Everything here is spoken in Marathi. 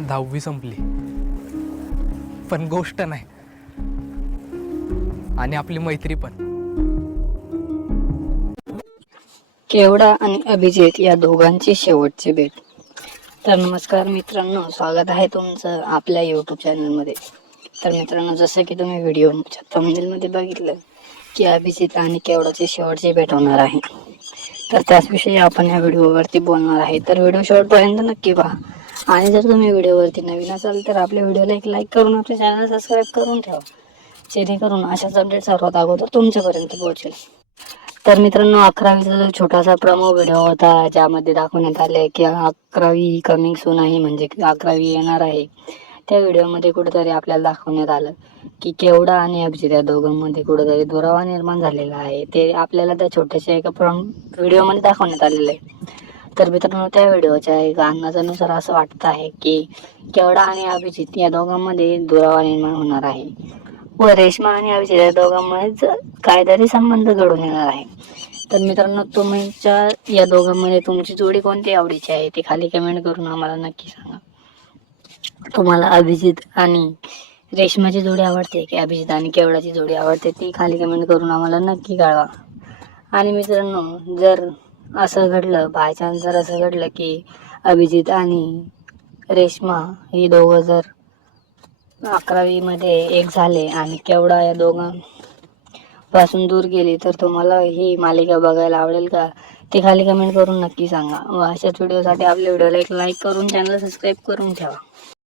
10वी संपली, पण गोष्ट नाही आणि आपली मैत्री पण. केवढा आणि अभिजित या दोघांची शेवटची भेट. तर नमस्कार मित्रांनो, स्वागत आहे तुमचं आपल्या यूट्यूब चॅनलमध्ये. तर मित्रांनो, जसं की तुम्ही व्हिडिओच्या थंबनेलमध्ये बघितलं की अभिजित आणि केवढाची शेवटची भेट होणार आहे, तर त्याचविषयी आपण या व्हिडिओवरती बोलणार आहे. तर व्हिडिओ शेवटपर्यंत नक्की पहा. आणि जर तुम्ही व्हिडिओवरती नवीन असाल तर आपल्या व्हिडिओला एक लाईक करून आपल्या चॅनल सबस्क्राईब करून ठेवा, जेणेकरून अशाच अपडेट सर्वात अगोदर तुमच्यापर्यंत पोहोचेल. तर मित्रांनो, 11वीचा जो छोटासा प्रोमो व्हिडिओ होता, ज्यामध्ये दाखवण्यात आले की 11वी कमिंग सून आहे, म्हणजे 11वी येणार आहे. त्या व्हिडिओमध्ये कुठेतरी आपल्याला दाखवण्यात आलं की केवढा आणि अभिजित या दोघांमध्ये कुठेतरी दुरावा निर्माण झालेला आहे. ते आपल्याला त्या छोट्याशा एका व्हिडिओमध्ये दाखवण्यात आलेलं आहे. तर मित्रांनो, त्या व्हिडिओच्या एका अंदाजानुसार असं वाटतं आहे की केवढा आणि अभिजित या दोघांमध्ये दुरावा निर्माण होणार आहे व रेश्मा आणि अभिजित या दोघांमध्येच काहीतरी संबंध घडून येणार आहे. तर मित्रांनो, तुमच्या या दोघांमध्ये तुमची जोडी कोणती आवडीची आहे ते खाली कमेंट करून आम्हाला नक्की सांगा. तुम्हाला अभिजित आणि रेश्माची जोडी आवडते की अभिजित आणि केवढाची जोडी आवडते ती खाली कमेंट करून आम्हाला नक्की कळवा. आणि मित्रांनो, जर असं घडलं, बाय चान्स जर असं घडलं की अभिजित आणि रेश्मा ही दोघं जर 11वीमध्ये एक झाले आणि केवढा या दोघांपासून दूर गेली, तर तुम्हाला ही मालिका बघायला आवडेल का ते खाली कमेंट करून नक्की सांगा. व अशाच व्हिडिओसाठी आपल्या व्हिडिओला एक लाईक करून चॅनल सबस्क्राईब करून ठेवा.